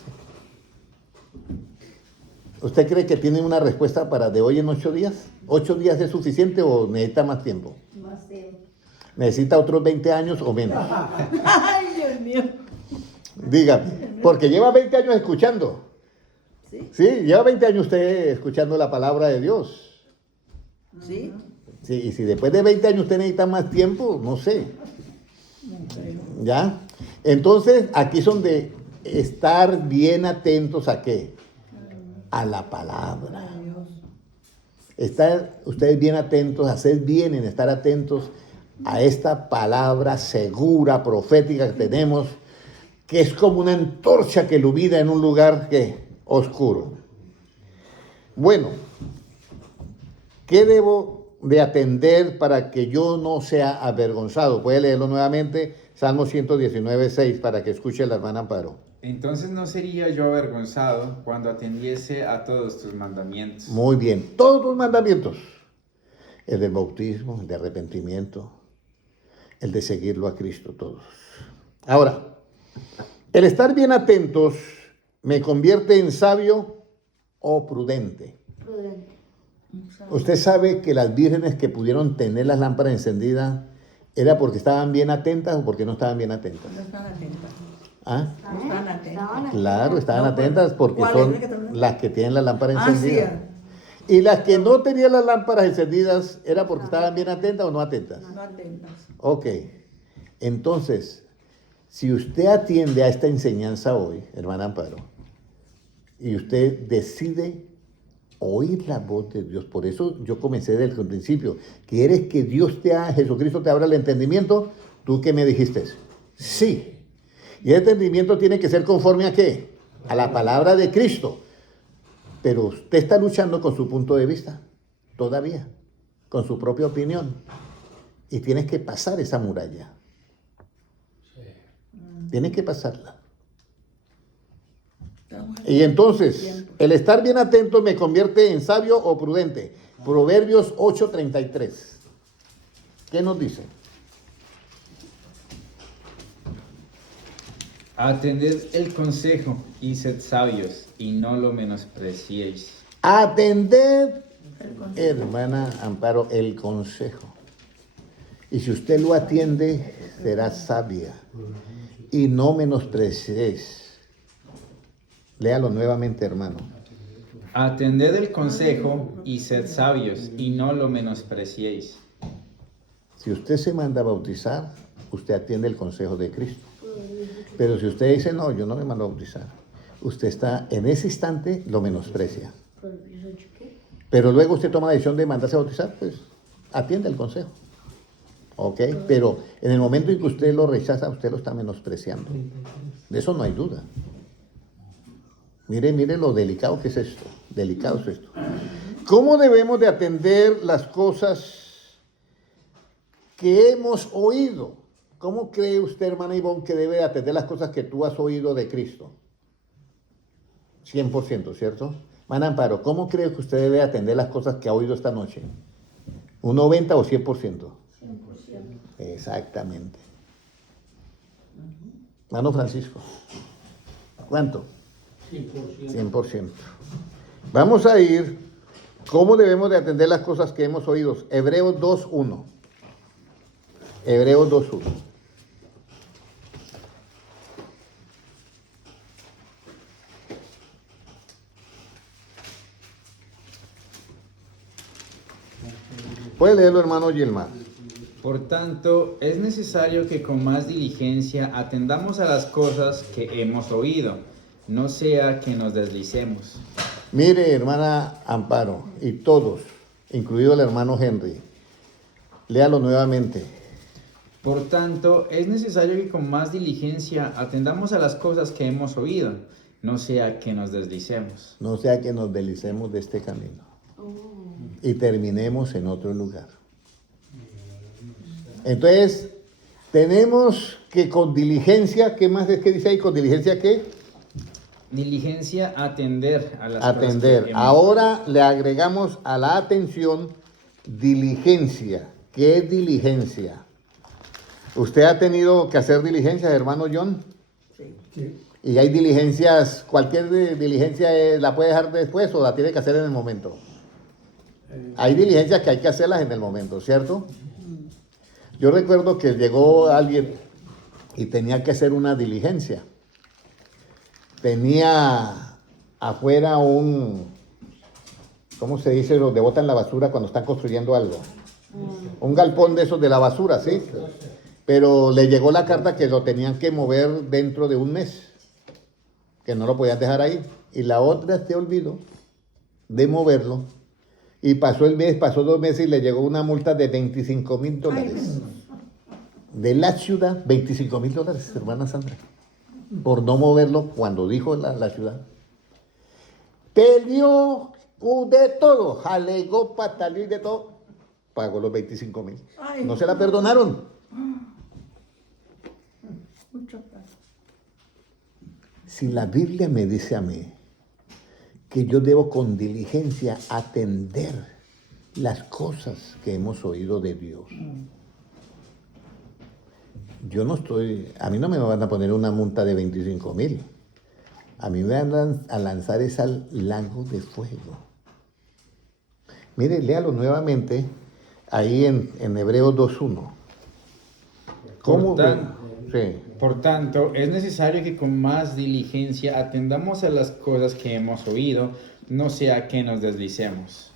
¿Usted cree que tiene una respuesta para de hoy en 8 días? ¿8 días es suficiente o necesita más tiempo? Más tiempo. ¿Necesita otros 20 años o menos? ay, Dios mío. Dígame, porque lleva 20 años escuchando. Sí, Sí, lleva 20 años usted escuchando la palabra de Dios. sí. Sí, y si después de 20 años usted necesita más tiempo, no sé. ¿Ya? Entonces, aquí son de estar bien atentos a qué? A la palabra. Dios. Estar ustedes bien atentos, hacer bien en estar atentos a esta palabra segura, profética que tenemos, que es como una antorcha que ilumina en un lugar que oscuro. Bueno, ¿qué debo de atender para que yo no sea avergonzado? Puede leerlo nuevamente, Salmo 119:6, para que escuche la hermana Amparo. Entonces no sería yo avergonzado cuando atendiese a todos tus mandamientos. Muy bien, todos los mandamientos. El del bautismo, el de arrepentimiento, el de seguirlo a Cristo, todos. Ahora, el estar bien atentos me convierte en sabio o prudente. Prudente. Usted sabe que las vírgenes que pudieron tener las lámparas encendidas era porque estaban bien atentas o porque no estaban bien atentas. No están atentas. ¿Ah? No están atentas. Claro, estaban No, atentas porque ¿cuál son es la que te- las que tienen las lámparas Ah, sí. encendidas. Y las que no tenían las lámparas encendidas era porque estaban bien atentas o no atentas. No atentas. Ok, entonces, si usted atiende a esta enseñanza hoy, hermana Amparo, y usted decide oír la voz de Dios, por eso yo comencé desde el principio, ¿quieres que Dios Jesucristo te abra el entendimiento? ¿Tú qué me dijiste? Sí. Y el entendimiento tiene que ser conforme a ¿qué? A la palabra de Cristo. Pero usted está luchando con su punto de vista, todavía, con su propia opinión. Y tienes que pasar esa muralla. Tienes que pasarla. Y entonces, el estar bien atento me convierte en sabio o prudente. Proverbios 8:33. ¿Qué nos dice? Atended el consejo y sed sabios, y no lo menospreciéis. Atended, hermana Amparo, el consejo. Y si usted lo atiende, será sabia. Y no menospreciéis. Léalo nuevamente, hermano. Atended el consejo y sed sabios, y no lo menospreciéis. Si usted se manda a bautizar, usted atiende el consejo de Cristo. Pero si usted dice, no, yo no me mando a bautizar, usted está en ese instante, lo menosprecia. Pero luego usted toma la decisión de mandarse a bautizar, pues atiende el consejo. ¿ok? Pero en el momento en que usted lo rechaza, usted lo está menospreciando. De eso no hay duda. Mire, mire lo delicado que es esto. Delicado es esto. ¿Cómo debemos de atender las cosas que hemos oído? ¿Cómo cree usted, hermana Ivonne, que debe de atender las cosas que tú has oído de Cristo? 100%, ¿cierto? Hermana Amparo, ¿cómo cree que usted debe atender las cosas que ha oído esta noche? ¿Un 90 o 100%? 100%. Exactamente. Hermano Francisco, ¿cuánto? 100%. 100%. Vamos a ir, ¿cómo debemos de atender las cosas que hemos oído? Hebreos 2.1. Hebreos 2.1. Puede leerlo, hermano Gilmar. Por tanto, es necesario que con más diligencia atendamos a las cosas que hemos oído, no sea que nos deslicemos. Mire, hermana Amparo, y todos, incluido el hermano Henry, léalo nuevamente. Por tanto, es necesario que con más diligencia atendamos a las cosas que hemos oído, no sea que nos deslicemos. No sea que nos deslicemos de este camino y terminemos en otro lugar. Entonces, tenemos que con diligencia, ¿qué más es que dice ahí? ¿Con diligencia qué? Diligencia, atender a las cosas Atender. que hemos Ahora le agregamos a la atención diligencia. ¿Qué es diligencia? ¿Usted ha tenido que hacer diligencias, hermano John? Sí. Sí. Y hay diligencias, cualquier diligencia la puede dejar después o la tiene que hacer en el momento. Hay diligencias que hay que hacerlas en el momento, ¿cierto? Yo recuerdo que llegó alguien y tenía que hacer una diligencia. Tenía afuera ¿cómo se dice? Los que botan la basura cuando están construyendo algo. Un galpón de esos de la basura, ¿sí? Pero le llegó la carta que lo tenían que mover dentro de un mes, que no lo podían dejar ahí. Y la otra se olvidó de moverlo. Y pasó el mes, pasó 2 meses y le llegó una multa de $25,000. De la ciudad, $25,000, hermana Sandra. Por no moverlo cuando dijo la ciudad. Peleó de todo, alegó, pataleó y de todo. Pagó los 25,000. Ay. No se la perdonaron. Mucho plazo. Si la Biblia me dice a mí que yo debo con diligencia atender las cosas que hemos oído de Dios. Yo no estoy, a mí no me van a poner una multa de 25,000. A mí me van a lanzar ese lago de fuego. Mire, léalo nuevamente ahí en Hebreos 2.1. ¿Cómo? Sí. Por tanto, es necesario que con más diligencia atendamos a las cosas que hemos oído, no sea que nos deslicemos.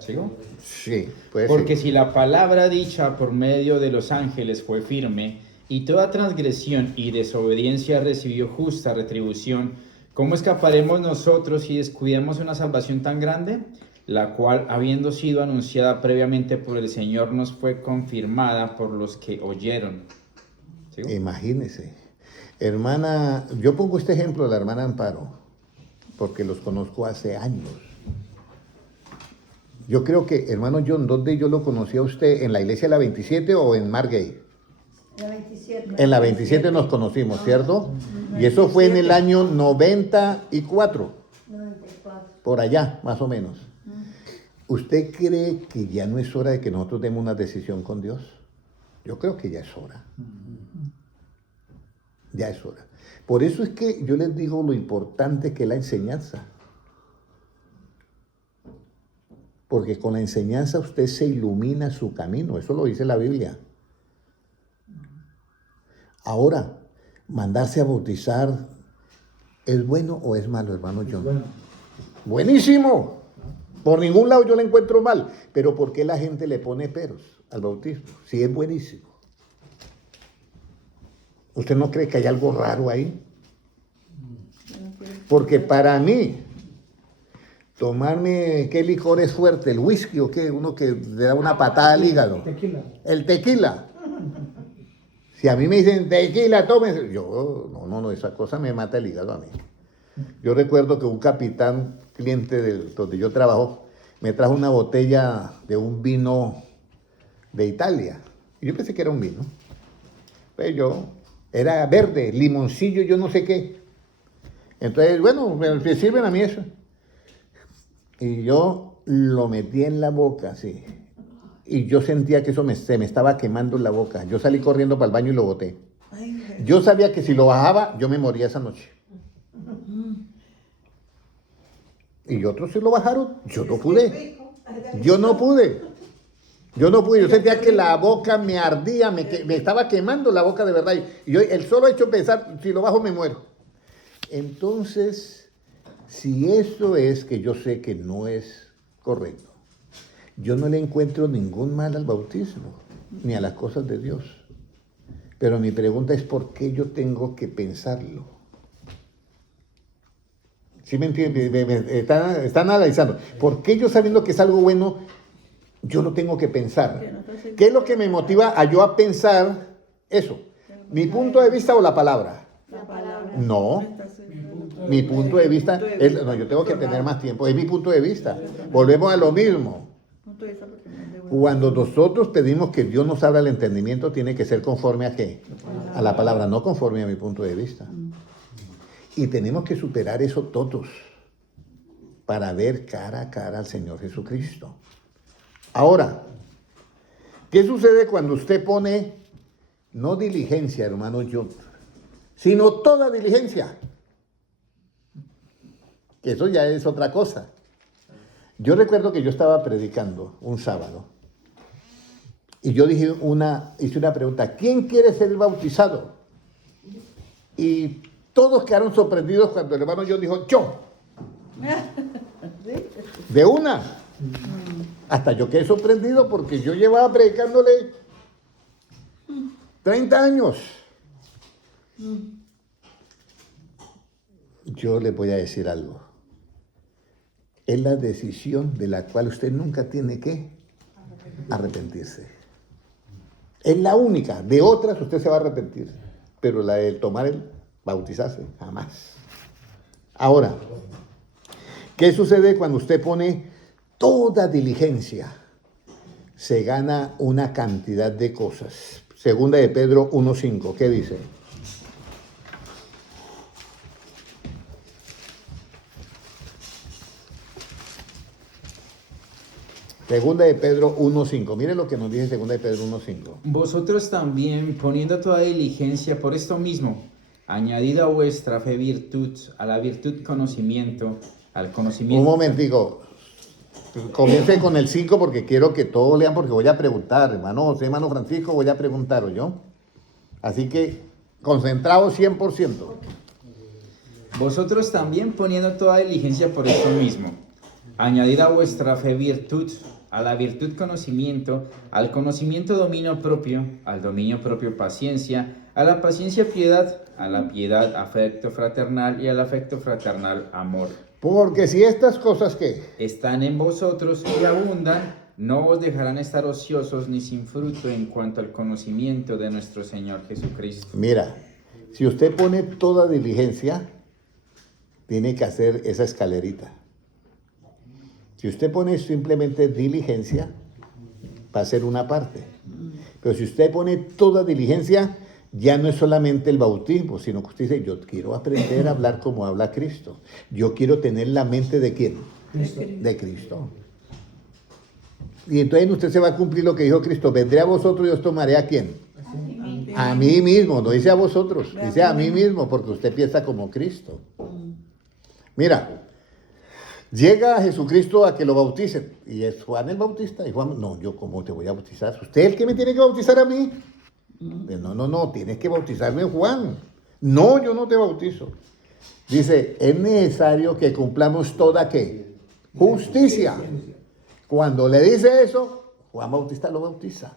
¿Sigo? Sí, pues Porque sí. si la palabra dicha por medio de los ángeles fue firme, y toda transgresión y desobediencia recibió justa retribución, ¿cómo escaparemos nosotros si descuidamos una salvación tan grande? La cual, habiendo sido anunciada previamente por el Señor, nos fue confirmada por los que oyeron. ¿Sigo? Imagínese. Hermana, yo pongo este ejemplo de la hermana Amparo, porque los conozco hace años. Yo creo que, hermano John, ¿dónde yo lo conocí a usted? ¿En la iglesia de la 27 o en Margate? La 27. En la 27 nos conocimos, ¿cierto? Y eso fue en el año 94, 94. por allá, más o menos. ¿Usted cree que ya no es hora de que nosotros demos una decisión con Dios? Yo creo que ya es hora. Ya es hora. Por eso es que yo les digo lo importante que es la enseñanza. Porque con la enseñanza usted se ilumina su camino. Eso lo dice la Biblia. Ahora, mandarse a bautizar, ¿es bueno o es malo, hermano John? Bueno, Buenísimo. Por ningún lado yo le encuentro mal. Pero ¿por qué la gente le pone peros al bautismo? Si es buenísimo. ¿Usted no cree que hay algo raro ahí? Porque para mí, tomarme, ¿qué licor es fuerte? ¿El whisky o qué? Uno que le da una patada al hígado. Tequila. El tequila. Si a mí me dicen tequila, tómese. Yo, no, esa cosa me mata el hígado a mí. Yo recuerdo que un capitán, cliente donde yo trabajo, me trajo una botella de un vino de Italia. Y yo pensé que era un vino. Pero era verde, limoncillo, yo no sé qué. Entonces, bueno, me sirven a mí eso. Y yo lo metí en la boca, así. Y yo sentía que eso se me estaba quemando en la boca. Yo salí corriendo para el baño y lo boté. Yo sabía que si lo bajaba, yo me moría esa noche. Y otros se lo bajaron, yo no pude. Yo no pude. Yo sentía que la boca me ardía, me estaba quemando la boca de verdad. Y yo, el solo hecho de pensar, si lo bajo me muero. Entonces, si eso es que yo sé que no es correcto, yo no le encuentro ningún mal al bautismo, ni a las cosas de Dios. Pero mi pregunta es, ¿por qué yo tengo que pensarlo? ¿Sí me entienden? Están analizando. ¿Por qué yo sabiendo que es algo bueno, yo lo tengo que pensar? ¿Qué es lo que me motiva a yo a pensar eso? ¿Mi punto de vista o la palabra? La palabra. No. Mi punto de vista es, no, yo tengo que tener más tiempo, es mi punto de vista. Volvemos a lo mismo. Cuando nosotros pedimos que Dios nos abra el entendimiento, tiene que ser conforme a qué? A la palabra, no conforme a mi punto de vista. Y tenemos que superar eso todos para ver cara a cara al Señor Jesucristo. Ahora, ¿qué sucede cuando usted pone no diligencia, hermano John, sino toda diligencia? Que eso ya es otra cosa. Yo recuerdo que yo estaba predicando un sábado y yo hice una pregunta: ¿quién quiere ser bautizado? Y todos quedaron sorprendidos cuando el hermano John dijo: yo. De una. Hasta yo quedé sorprendido porque yo llevaba predicándole 30 años. Yo le voy a decir algo. Es la decisión de la cual usted nunca tiene que arrepentirse. Es la única. De otras usted se va a arrepentir. Pero la de tomar el bautizarse, jamás. Ahora, ¿qué sucede cuando usted pone toda diligencia? Se gana una cantidad de cosas. Segunda de Pedro 1:5, ¿qué dice? Segunda de Pedro 1:5. Miren lo que nos dice Segunda de Pedro 1:5. Vosotros también, poniendo toda diligencia por esto mismo, añadid a vuestra fe virtud, a la virtud conocimiento, al conocimiento... Un momentico. Comience con el 5 porque quiero que todos lean, porque voy a preguntar, hermano José, hermano Francisco, voy a preguntar, ¿oyó? Así que, concentrados 100%. Vosotros también, poniendo toda diligencia por esto mismo, añadid a vuestra fe virtud, a la virtud conocimiento, al conocimiento dominio propio, al dominio propio paciencia, a la paciencia piedad, a la piedad afecto fraternal y al afecto fraternal amor. Porque si estas cosas que Están en vosotros y abundan, no os dejarán estar ociosos ni sin fruto en cuanto al conocimiento de nuestro Señor Jesucristo. mira, si usted pone toda diligencia, tiene que hacer esa escalerita. Si usted pone simplemente diligencia, va a ser una parte. Pero si usted pone toda diligencia, ya no es solamente el bautismo, sino que usted dice: yo quiero aprender a hablar como habla Cristo. Yo quiero tener la mente de ¿quién? Cristo. De Cristo. Y entonces usted se va a cumplir lo que dijo Cristo: vendré a vosotros y os tomaré ¿a quién? A mí mismo, no dice a vosotros, dice a mí mismo, porque usted piensa como Cristo. Mira, llega Jesucristo a que lo bauticen, y es Juan el Bautista, y Juan: no, yo ¿cómo te voy a bautizar? ¿Usted es el que me tiene que bautizar a mí? No, tienes que bautizarme, Juan. No, yo no te bautizo. Dice: es necesario que cumplamos toda ¿qué? Justicia. Cuando le dice eso, Juan Bautista lo bautiza.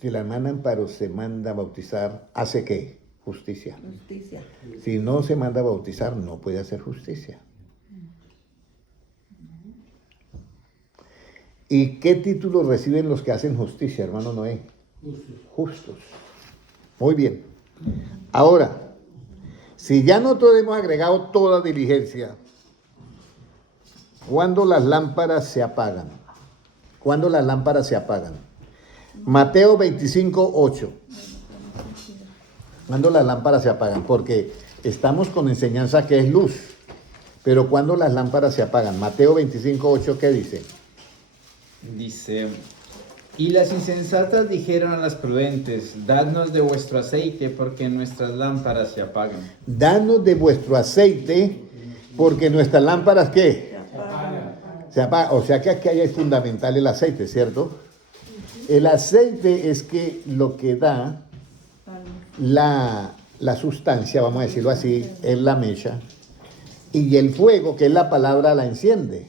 Si la hermana Amparo se manda a bautizar, ¿hace qué? Justicia. Justicia. Si no se manda a bautizar, no puede hacer justicia. ¿Y qué título reciben los que hacen justicia, hermano Noé? Justos. Muy bien. Ahora, si ya nosotros hemos agregado toda diligencia, ¿cuándo las lámparas se apagan? ¿Cuándo las lámparas se apagan? Mateo 25, 8. ¿Cuándo las lámparas se apagan? Porque estamos con enseñanza que es luz. Pero ¿cuándo las lámparas se apagan? Mateo 25, 8, ¿qué dice? Dice, y las insensatas dijeron a las prudentes, dadnos de vuestro aceite porque nuestras lámparas se apagan. Danos de vuestro aceite, porque nuestras lámparas, ¿qué? Se apagan. O sea que aquí es fundamental el aceite, ¿cierto? El aceite es que lo que da la sustancia, vamos a decirlo así, es la mecha, y el fuego, que es la palabra, la enciende.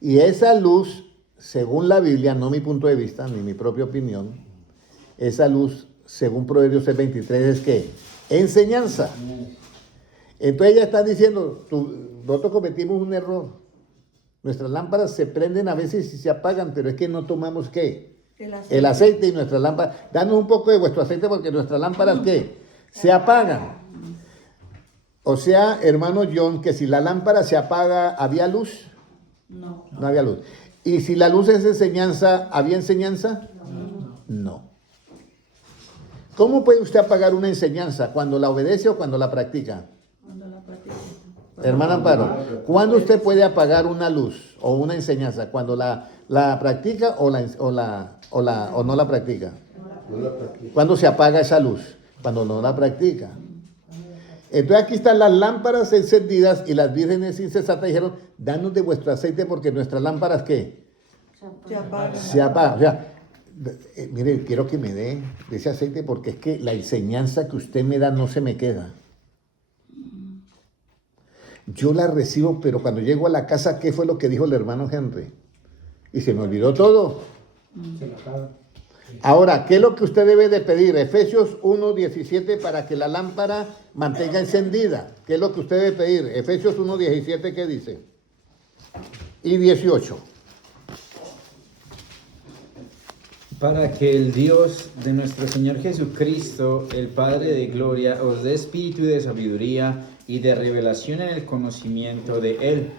Y esa luz, según la Biblia, no mi punto de vista, ni mi propia opinión, esa luz, según Proverbios 6:23, es que enseñanza. Entonces ella está diciendo, nosotros cometimos un error. Nuestras lámparas se prenden a veces y se apagan, pero es que no tomamos ¿qué? El aceite y nuestras lámparas. Danos un poco de vuestro aceite porque nuestras lámparas ¿qué? Se apagan. O sea, hermano John, que si la lámpara se apaga, ¿había luz? No. No había luz. ¿Y si la luz es enseñanza, había enseñanza? No. ¿Cómo puede usted apagar una enseñanza? ¿Cuando la obedece o cuando la practica? Cuando la practica. Hermana Amparo, ¿cuándo usted puede apagar una luz o una enseñanza? ¿Cuando la practica o no la practica? ¿Cuándo se apaga esa luz? Cuando no la practica. Entonces aquí están las lámparas encendidas y las vírgenes insensatas dijeron, danos de vuestro aceite porque nuestras lámparas ¿qué? Se apaga. Se apagan. O sea, mire, quiero que me dé de ese aceite porque es que la enseñanza que usted me da no se me queda. Yo la recibo, pero cuando llego a la casa, ¿qué fue lo que dijo el hermano Henry? Y se me olvidó todo. Se la acaba. Ahora, ¿qué es lo que usted debe de pedir? Efesios 1:17 para que la lámpara mantenga encendida. ¿Qué es lo que usted debe pedir? Efesios 1:17, ¿qué dice? Y 18. Para que el Dios de nuestro Señor Jesucristo, el Padre de gloria, os dé espíritu de sabiduría y de revelación en el conocimiento de Él,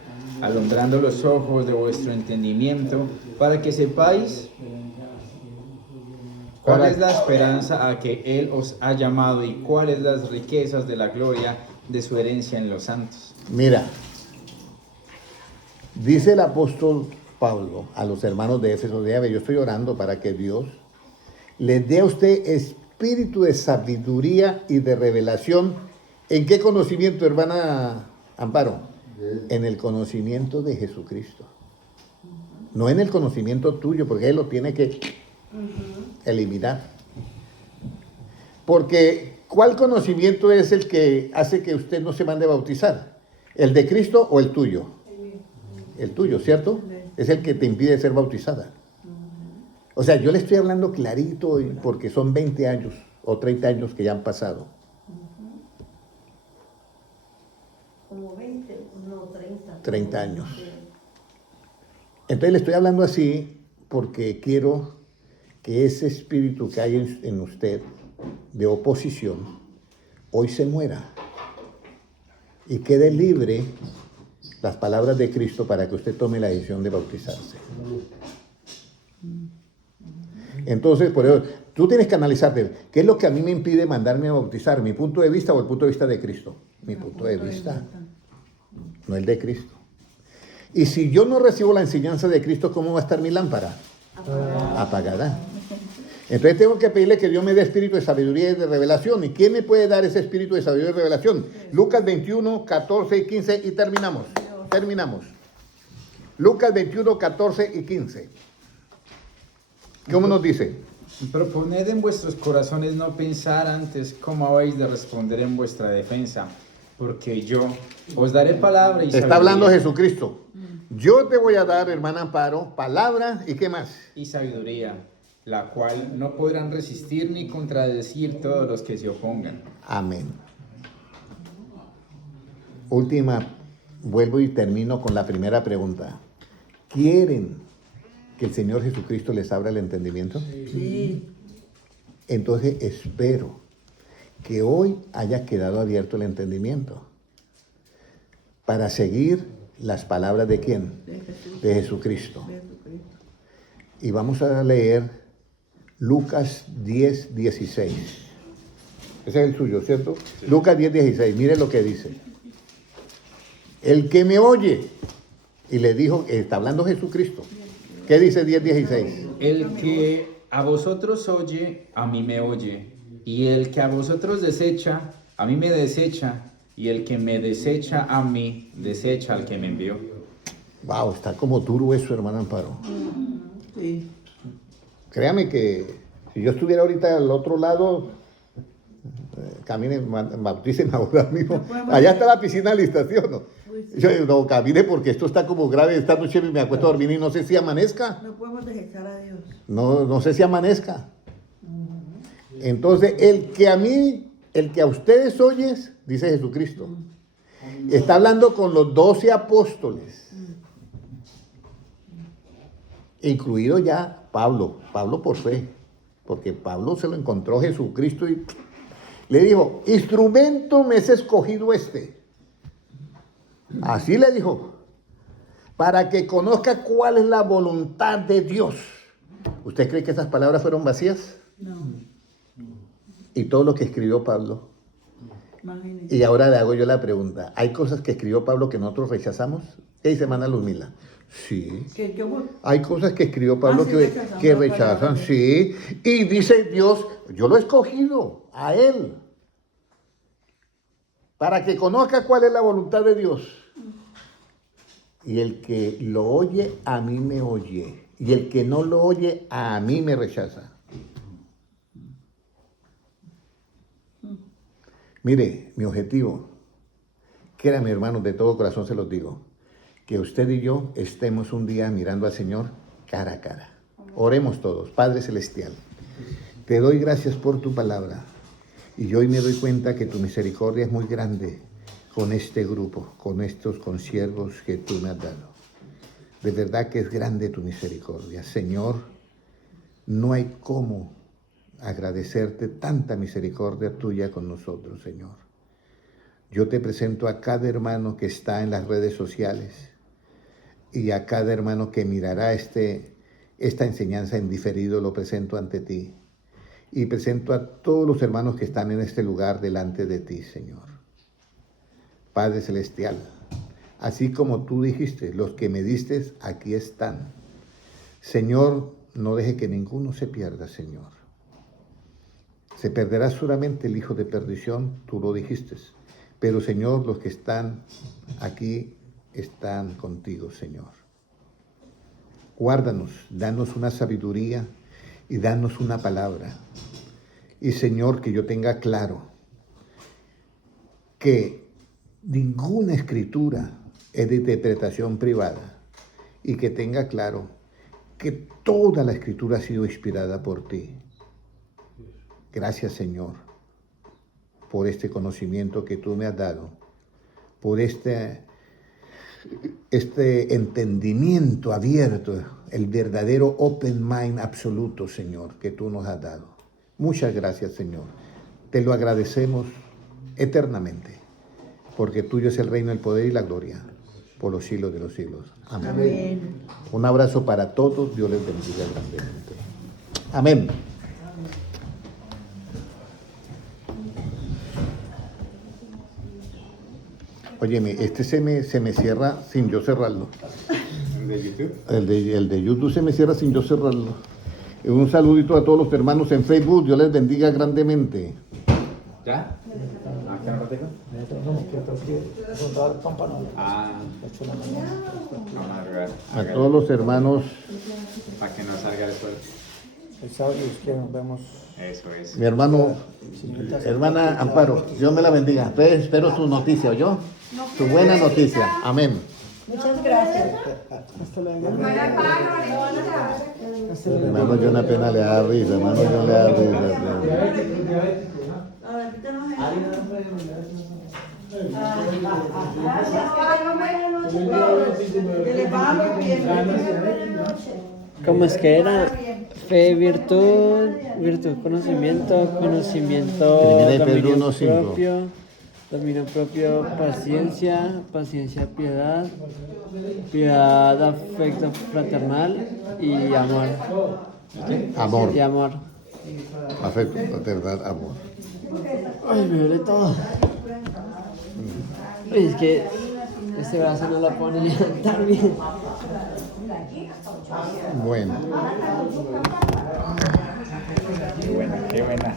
alumbrando los ojos de vuestro entendimiento, para que sepáis cuál es la esperanza a que Él os ha llamado y cuáles las riquezas de la gloria de su herencia en los santos. Mira, dice el apóstol Pablo a los hermanos de Éfeso, yo estoy orando para que Dios les dé a usted espíritu de sabiduría y de revelación. ¿En qué conocimiento, hermana Amparo? En el conocimiento de Jesucristo. No en el conocimiento tuyo, porque Él lo tiene que eliminar. Porque, ¿cuál conocimiento es el que hace que usted no se mande a bautizar? ¿El de Cristo o el tuyo? El tuyo, ¿cierto? Es el que te impide ser bautizada. O sea, yo le estoy hablando clarito porque son 20 años o 30 años que ya han pasado. Como 20, no, 30. 30 años. Entonces le estoy hablando así porque quiero que ese espíritu que hay en usted de oposición hoy se muera y quede libre las palabras de Cristo para que usted tome la decisión de bautizarse. Entonces, por eso, tú tienes que analizarte, ¿qué es lo que a mí me impide mandarme a bautizar? ¿Mi punto de vista o el punto de vista de Cristo? Mi punto de vista, no el de Cristo. Y si yo no recibo la enseñanza de Cristo, ¿cómo va a estar mi lámpara? Apagada. Entonces tengo que pedirle que Dios me dé espíritu de sabiduría y de revelación. ¿Y quién me puede dar ese espíritu de sabiduría y de revelación? Lucas 21, 14 y 15 y terminamos. Lucas 21, 14 y 15. ¿Cómo nos dice? Proponed en vuestros corazones no pensar antes cómo habéis de responder en vuestra defensa, porque yo os daré palabra y sabiduría. Está hablando Jesucristo. Yo te voy a dar, hermana Amparo, palabra y ¿qué más? Y sabiduría. la cual no podrán resistir ni contradecir todos los que se opongan. Amén. Última, vuelvo y termino con la primera pregunta. ¿Quieren que el Señor Jesucristo les abra el entendimiento? Sí. Entonces espero que hoy haya quedado abierto el entendimiento para seguir las palabras de ¿quién? De Jesús. De Jesucristo. De Jesucristo. Y vamos a leer Lucas 10, 16. Ese es el suyo, ¿cierto? Sí. Lucas 10, 16. Mire lo que dice. El que me oye, y le dijo, está hablando Jesucristo. ¿Qué dice 10, 16? El que a vosotros oye, a mí me oye. Y el que a vosotros desecha, a mí me desecha. Y el que me desecha a mí, desecha al que me envió. Wow, está como duro eso, hermano Amparo. Sí. Créame que si yo estuviera ahorita al otro lado, camine, bautíceme ahora mismo. Allá está la piscina lista, ¿sí o no? Yo no camine porque esto está como grave. Esta noche me acuesto a dormir y no sé si amanezca. No podemos desechar a Dios. No sé si amanezca. Entonces, el que a ustedes oyes, dice Jesucristo, está hablando con los 12 apóstoles, incluido ya Pablo por fe, porque Pablo se lo encontró Jesucristo y le dijo, instrumento me es escogido este. Así le dijo, para que conozca cuál es la voluntad de Dios. ¿Usted cree que esas palabras fueron vacías? No. Y todo lo que escribió Pablo. Imagínese. Y ahora le hago yo la pregunta. ¿Hay cosas que escribió Pablo que nosotros rechazamos? ¿Qué dice hermana Luzmila? Sí. Que yo Hay cosas que escribió Pablo sí, que rechazan, sí. Y dice Dios, yo lo he escogido a él. Para que conozca cuál es la voluntad de Dios. Y el que lo oye, a mí me oye. Y el que no lo oye, a mí me rechaza. Mire, mi objetivo, créame hermanos, de todo corazón se los digo, que usted y yo estemos un día mirando al Señor cara a cara. Oremos todos. Padre Celestial, te doy gracias por tu palabra y hoy me doy cuenta que tu misericordia es muy grande con este grupo, con estos consiervos que tú me has dado. De verdad que es grande tu misericordia. Señor, no hay cómo agradecerte tanta misericordia tuya con nosotros, Señor. Yo te presento a cada hermano que está en las redes sociales y a cada hermano que mirará esta enseñanza en diferido, lo presento ante ti. Y presento a todos los hermanos que están en este lugar delante de ti, Señor. Padre Celestial, así como tú dijiste, los que me diste, aquí están. Señor, no deje que ninguno se pierda, Señor. Se perderá solamente el hijo de perdición, tú lo dijiste. Pero, Señor, los que están aquí están contigo, Señor. Guárdanos, danos una sabiduría y danos una palabra. Y, Señor, que yo tenga claro que ninguna escritura es de interpretación privada y que tenga claro que toda la escritura ha sido inspirada por ti. Gracias, Señor, por este conocimiento que tú me has dado, por este entendimiento abierto, el verdadero open mind absoluto, Señor, que tú nos has dado. Muchas gracias, Señor. Te lo agradecemos eternamente, porque tuyo es el reino, el poder y la gloria, por los siglos de los siglos. Amén. Amén. Un abrazo para todos. Dios les bendiga grandemente. Amén. Óyeme, se me cierra sin yo cerrarlo. ¿El de YouTube? El de YouTube se me cierra sin yo cerrarlo. Un saludito a todos los hermanos en Facebook. Dios les bendiga grandemente. ¿Ya? ¿Acá no tengo? Ah, vamos a arreglar. A todos los hermanos. Para que no salga después. El sábado que nos vemos. Eso es. Mi hermano, hermana Amparo, Dios me la bendiga. Entonces, espero su noticia, ¿oyó? Su buena noticia. Amén. Muchas gracias. Hasta luego. Para Pablo, Alejandra. Hermano John apenas le da risa, hermano John le da risa. Ahora, quítanos eso. Que les vaya bien. ¿Cómo es que era? Fe, virtud, conocimiento, Primera de Pedro dominio 1:5. dominio propio, paciencia, piedad, afecto fraternal y amor. Amor, Y amor. afecto, fraternidad, amor. Ay, me duele todo. Ay, es que este brazo no lo puedo ni levantar bien. Bueno. Qué buena.